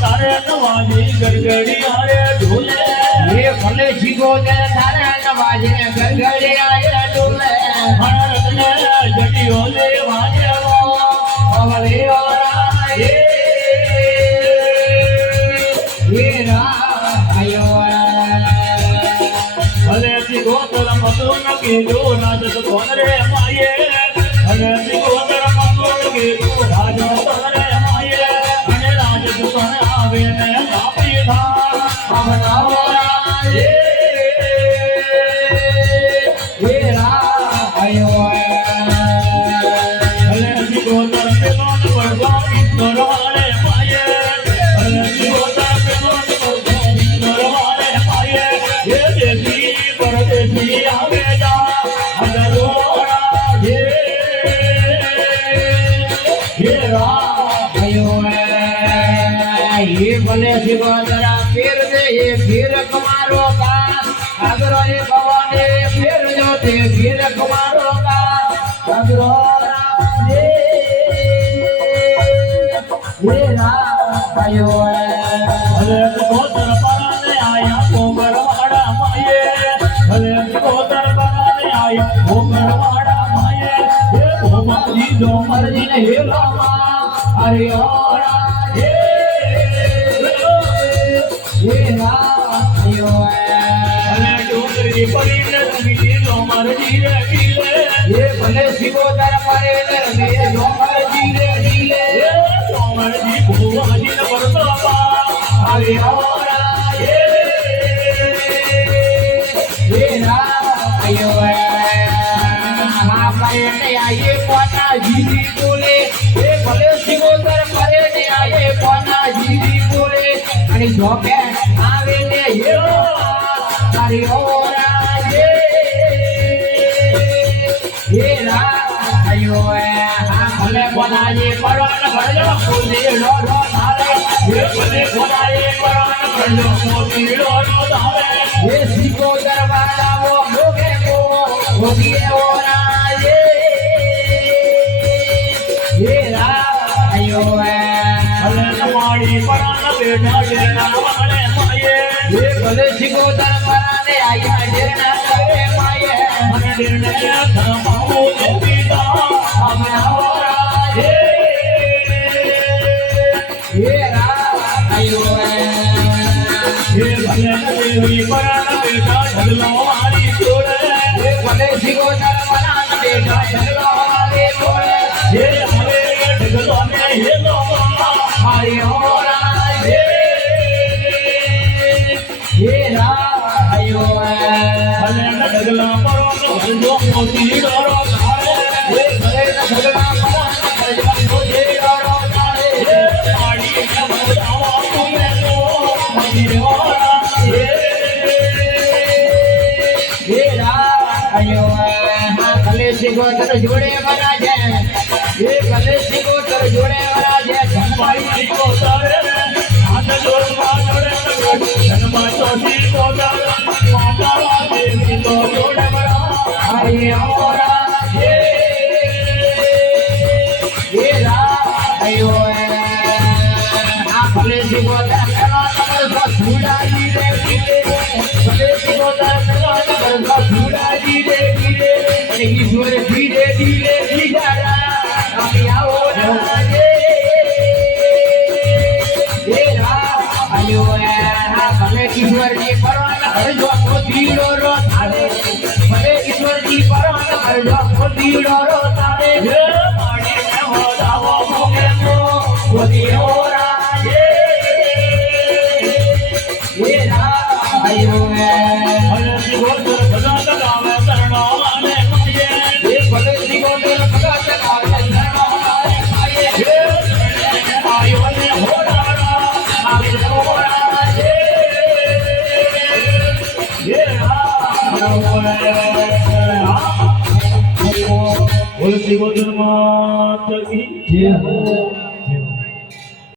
તારે નવાજી ગરગડી આરે ઢોલે એ ભલે જીગો તારે નવાજે ગરગડી આરે ઢોલે હણરતને જટીઓ લે વાજેવો અવલે ઓરા એ આયો ભલે જીગો તર મધુન કીધો નાચત કોન રે માયે ભલે જીગો તર મધુન કીધો રાજ તરે માયે અને રાજ કોન આવે ને આપી થા અમનાવરા એ આયો ભલે જીગો તર પેલો પડવા ઇન્દ્ર વાલે માયે ભલે જીગો તર પેલો પડવા ઇન્દ્ર વાલે માયે એ દેવી પરદેશી આવે જા અદરોરા એ આયો એ ભલે જીગો તારા ફેર દે એ ફેર કમારો કા આગરો એ ભવાને ફેર જો તે ફેર કમારો કા આગરો આયો ભલે કોતર પરાને આયા કોમરવાડા માયે ભલે કોતર પરાને આયા કોમરવાડા માયે હે ભોમાજી જો મરજી ને હેલો અરે ઓરા આયો ભલે ડુંગરી પડીને રમી જો મરજી રે ઢીલે એ ભલે શિવો તાર મારે મે જો મરજી રે ઢીલે હે કોમરજી ભોમાજી ને પરસોપા અરે ઓરા આયો હા મારે ને આયે કોના જીવી બોલે એ ભલે શિવો તાર મારે ને આયે કોના જીવી બોલે અને જો કે આવે ને હેલો અરે ઓરા આયો હા ભલે કોનાજી પરવાન ભરજો કુદી લો લો ધારે હે ભલે કોનાજી પરવાન ભરજો કુદી લો લો ધારે એ શિવો દરવાજા વો મોગે કો ઓગીએ ઓરા આયો ભલે નમાડી પરાન બેઠા ડેરના વાળે માયે એ ભલે શિવો દરવાજાને આયા ડેરના કરે માયે અને ડેરને ધમાવો દેવીતા અમે ઓરા આયો હે ભલે દેવી પરાન બેઠા ઢગલો મારી જોડે એ ભલે શિવો દરવાજાને બેઠા ઢગલો મારે બોલે હે હવે ઢગલો ને હેલો મારે ઓરા આયો ભલે ઢગલા પરોન ભરજો મોતી ડરો તારે એ ભલે ઢગલા પરાન ભરજો મોતી ડરો તારે હે પાડી ને બજાવા તુમે કો મંદિર વાળા આયો હા ભલે શિવો તર જોડે વરા છે એ ભલે શિવો તર જોડે વરા છે ભાઈ કો તારે હાથ જોડવા જોડે જન્મા ચોથી કો તારે માતા દેવી તો જોડે બરા આયો ઓરા આયો હા ભલે શિવો તર કરવા ધૂડાજી રે ભલે શિવો તર કરવા ધૂડાજી રે ઈશ્વર ધીરે ધીરે ધીરા અમે આવો આયો ભલે ઈશ્વરની પરવાના ભરજો ધીરો રો તારે ભલે ઈશ્વરની પરવાના ભરજો ધીરો રો તારે હે પાડી ને હોદાવો મોગે કો ગોદી ઓરા આયો ભલે જીવો તર ભગત ગાવે શરણો અને માયે એ ભલે શિવો તર ભગત આવે ધર્મારે આયે હે આયો ને હોદારા આવે ઓરા બોલ શિવો ધર્મા તકી